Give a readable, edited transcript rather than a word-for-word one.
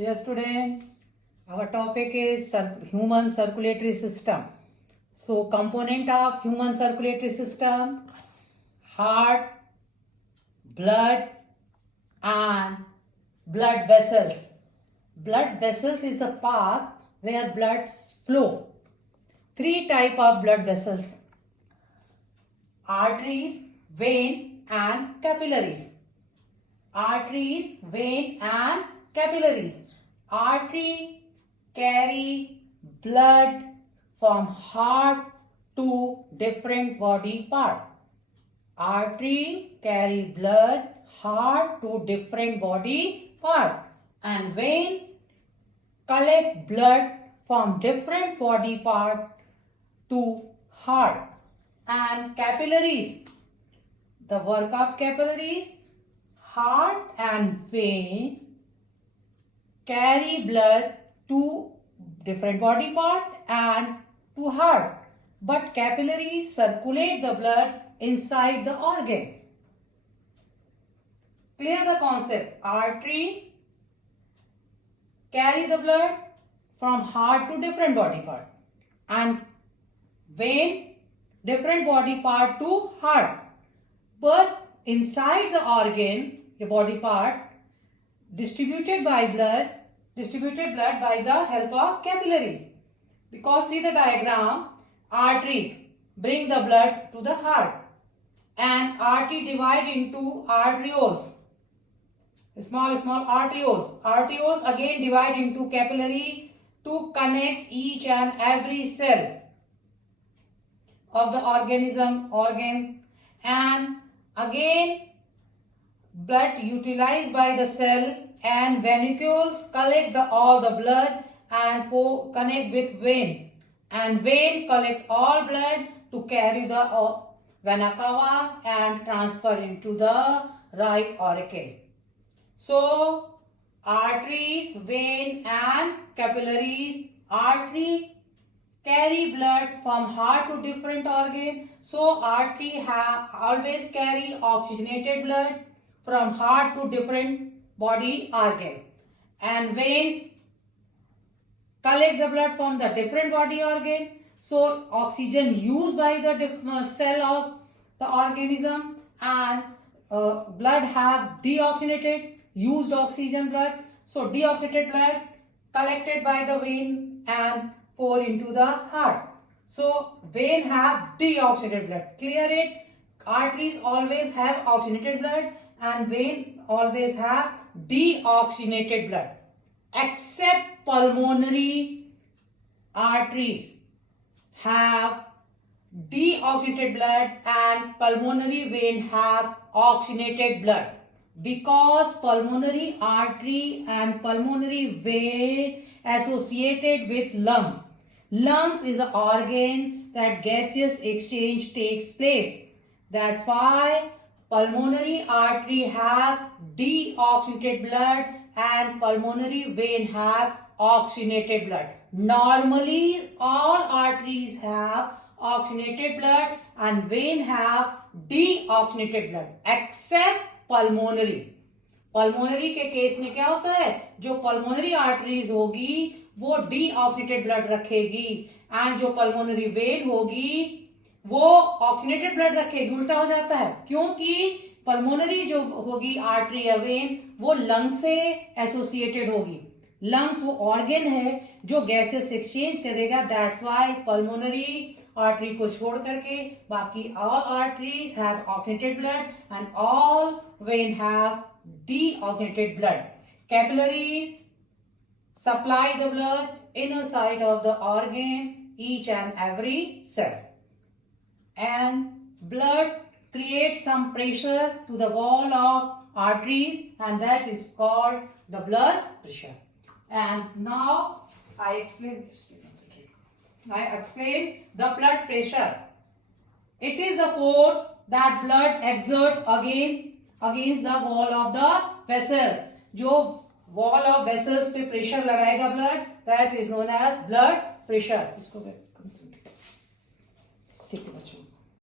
Dear student, our topic is human circulatory system. So component of human circulatory system: heart, blood and blood vessels. Blood vessels is the path where blood flow. Three type of blood vessels: arteries, vein and capillaries. Arteries, vein and capillaries. Artery carry blood from heart to different body part. Artery carry blood heart to different body part, and vein collect blood from different body part to heart. And capillaries, the work of capillaries: heart and vein carry blood to different body part and to heart, but capillaries circulate the blood inside the organ. Clear the concept? Artery carry the blood from heart to different body part, and vein different body part to heart, but inside the organ, the body part, distributed blood by the help of capillaries. Because see the diagram, arteries bring the blood to the heart, and artery divide into arterioles, small arterioles. Arterioles again divide into capillary to connect each and every cell of the organ, and again blood utilized by the cell, and venucles collect all the blood and connect with vein, and vein collect all blood to carry the vena cava and transfer into the right auricle. So arteries, vein and capillaries. Artery carry blood from heart to different organ, so artery always carry oxygenated blood from heart to different body organ, and veins collect the blood from the different body organ, so oxygen used by the cell of the organism, and blood have deoxygenated used oxygen blood, so deoxygenated blood collected by the vein and pour into the heart. So vein have deoxygenated blood. Clear it? Arteries always have oxygenated blood and vein always have deoxygenated blood, except pulmonary arteries have deoxygenated blood and pulmonary vein have oxygenated blood, because pulmonary artery and pulmonary vein associated with lungs. Lungs is an organ that gaseous exchange takes place. That's why pulmonary artery have deoxygenated blood and pulmonary vein have oxygenated blood. Normally all arteries have oxygenated blood and vein have deoxygenated blood, except pulmonary. Pulmonary के case में क्या होता है, जो pulmonary arteries होगी वो deoxygenated blood रखेगी, and जो पल्मोनरी वेन होगी वो ऑक्सीनेटेड ब्लड रखेगी. उल्टा हो जाता है, क्योंकि पल्मोनरी जो होगी आर्टरी या वेन वो लंग से एसोसिएटेड होगी. लंग्स वो ऑर्गन है जो गैसेस एक्सचेंज करेगा. दैट्स व्हाई पल्मोनरी आर्टरी को छोड़ करके बाकी all arteries have oxygenated blood and all when have deoxygenated blood. Capillaries supply the blood inner side of the organ, each and every cell, and blood creates some pressure to the wall of arteries, and that is called the blood pressure. And now I explain the blood pressure. It is the force that blood exerts against the wall of the vessels. जो wall of vessels पे pressure लगाएगा blood, that is known as blood pressure. इसको ठीक है बच्चों.